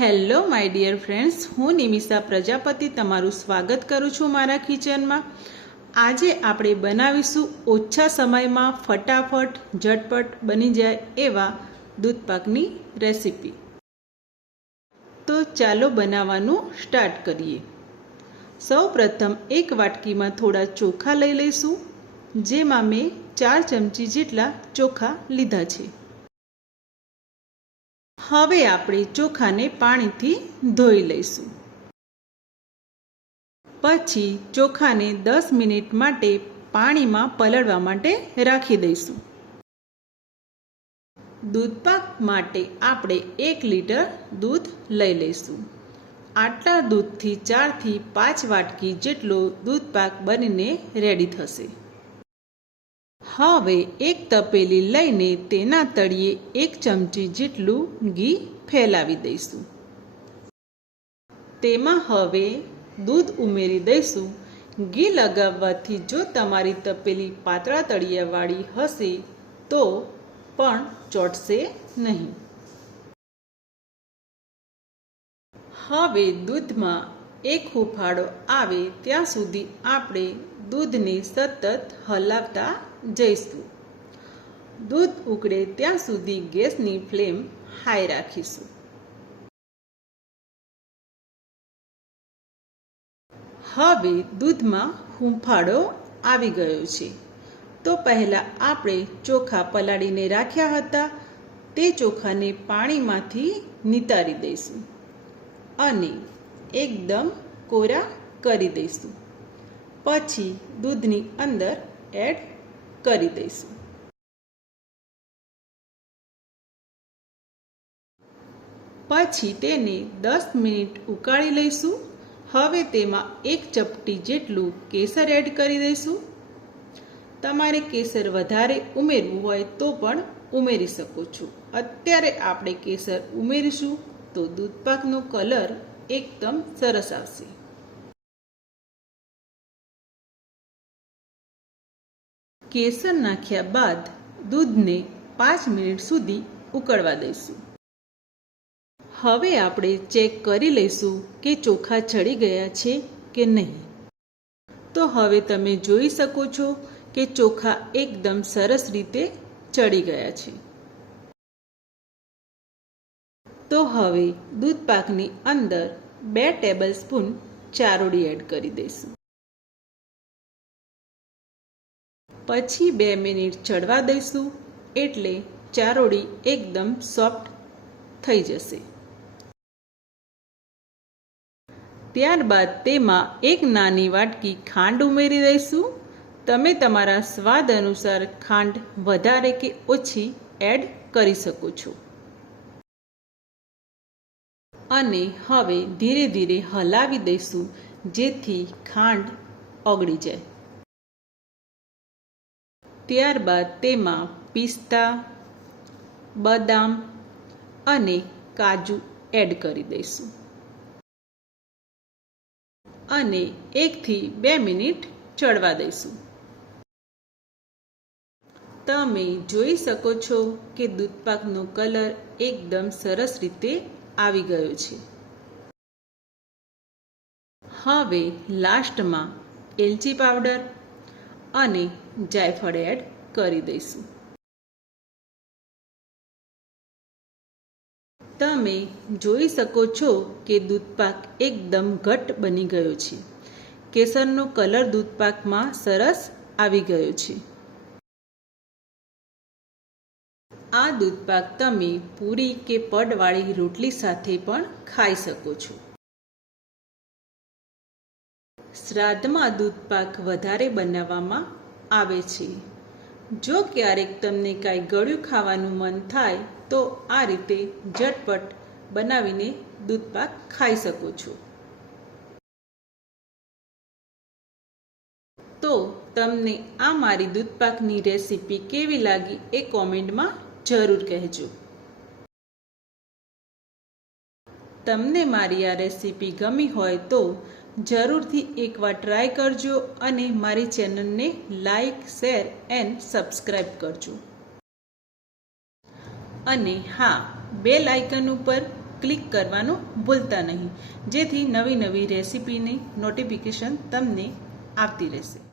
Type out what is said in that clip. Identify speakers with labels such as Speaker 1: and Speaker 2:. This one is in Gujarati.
Speaker 1: Hello, my dear friends. હું નિમિષા પ્રજાપતિ તમારું સ્વાગત કરું છું મારા કિચનમાં. આજે આપણે બનાવીશું ઓછા સમયમાં ફટાફટ, ઝટપટ બની જાય એવા દૂધપાકની રેસીપી. તો ચાલો બનાવવાનું સ્ટાર્ટ કરીએ. સૌ પ્રથમ એક વાટકીમાં થોડા ચોખા લઈ લઈશું, જેમાં મેં ચાર ચમચી જેટલા ચોખા લીધા છે. હવે આપણે ચોખાને પાણીથી ધોઈ લઈશું. પછી ચોખાને દસ મિનિટ માટે પાણીમાં પલળવા માટે રાખી દઈશું. દૂધપાક માટે આપણે એક લીટર દૂધ લઈ લઈશું. આટલા દૂધથી ચારથી પાંચ વાટકી જેટલો દૂધપાક બનીને રેડી થશે. હવે એક તપેલી લઈને તેના તળિયે એક ચમચી જેટલું ઘી ફેલાવી દઈશું. તેમાં હવે દૂધ ઉમેરી દઈશું. ઘી લગાવવાથી જો તમારી તપેલી પાતળા તળિયાવાળી હશે, તો પણ ચોટશે નહીં. હવે દૂધમાં એક હુફાળો આવે ત્યાં સુધી આપણે દૂધને સતત હલાવતા જઈશું. દૂધ ઉકળે ત્યાં સુધી ગેસની ફ્લેમ હાઈ રાખીશું. હવે દૂધમાં હુંફાળો આવી ગયો છે. તો પહેલાં આપણે ચોખા પલાળીને રાખ્યા હતા. તે ચોખાને પાણીમાંથી નિતારી દઈશું અને એકદમ કોરા કરી દઈશું. પછી દૂધની અંદર એડ કરી દઈશું. પછી તેને દસ મિનિટ ઉકાળી લઈશું. હવે તેમાં એક ચપટી જેટલું કેસર એડ કરી દઈશું. તમારે કેસર વધારે ઉમેરવું હોય તો પણ ઉમેરી શકો છો. અત્યારે આપણે કેસર ઉમેરીશું તો દૂધપાકનો કલર એકદમ સરસ આવશે. કેસર નાખ્યા બાદ દૂધને પાંચ મિનિટ સુધી ઉકળવા દઈશું. હવે આપણે ચેક કરી લઈશું કે ચોખા ચડી ગયા છે કે નહીં. તો હવે તમે જોઈ શકો છો કે ચોખા એકદમ સરસ રીતે ચડી ગયા છે. તો હવે દૂધ પાકની અંદર બે ટેબલ સ્પૂન ચારોડી એડ કરી દઈશું. પછી બે મિનિટ ચડવા દઈશું એટલે ચારોડી એકદમ સોફ્ટ થઈ જશે. ત્યારબાદ તેમાં એક નાની વાટકી ખાંડ ઉમેરી દઈશું. તમે તમારા સ્વાદ અનુસાર ખાંડ વધારે કે ઓછી એડ કરી શકો છો. અને હવે ધીરે ધીરે હલાવી દઈશું જેથી ખાંડ ઓગળી જાય. ત્યારબાદ તેમાં પિસ્તા, બદામ અને કાજુ એડ કરી દઈશું. અને એકથી બે મિનિટ ચડવા દઈશું. તમે જોઈ શકો છો કે દૂધપાકનો કલર એકદમ સરસ રીતે આવી ગયો છે. હવે લાસ્ટમાં એલચી પાવડર અને જાયફળ એડ કરી દઈશું. તમે જોઈ શકો છો કે દૂધપાક એકદમ ઘટ બની ગયો છે. કેસરનો કલર દૂધપાકમાં સરસ આવી ગયો છે. આ દૂધપાક તમે પૂરી કે પડવાળી રોટલી સાથે પણ ખાઈ શકો છો. શ્રાદ્ધમાં દૂધપાક વધારે બનાવવામાં આવે છે. જો ક્યારેક તમને કાંઈ ગળ્યું ખાવાનું મન થાય, તો આ રીતે ઝટપટ બનાવીને દૂધપાક ખાઈ શકો છો. તો તમને આ મારી દૂધપાકની રેસીપી કેવી લાગી એ કોમેન્ટમાં જરૂર કહેજો. તમને મારી આ રેસીપી ગમી હોય તો જરૂરથી એકવાર ટ્રાય કરજો અને મારી ચેનલને લાઇક શેર એન્ડ સબસ્ક્રાઈબ કરજો. અને હા બે લાઇકન ઉપર ક્લિક કરવાનું ભૂલતા નહીં. જેથી નવી નવી રેસિપીની નોટિફિકેશન તમને આવતી રહેશે.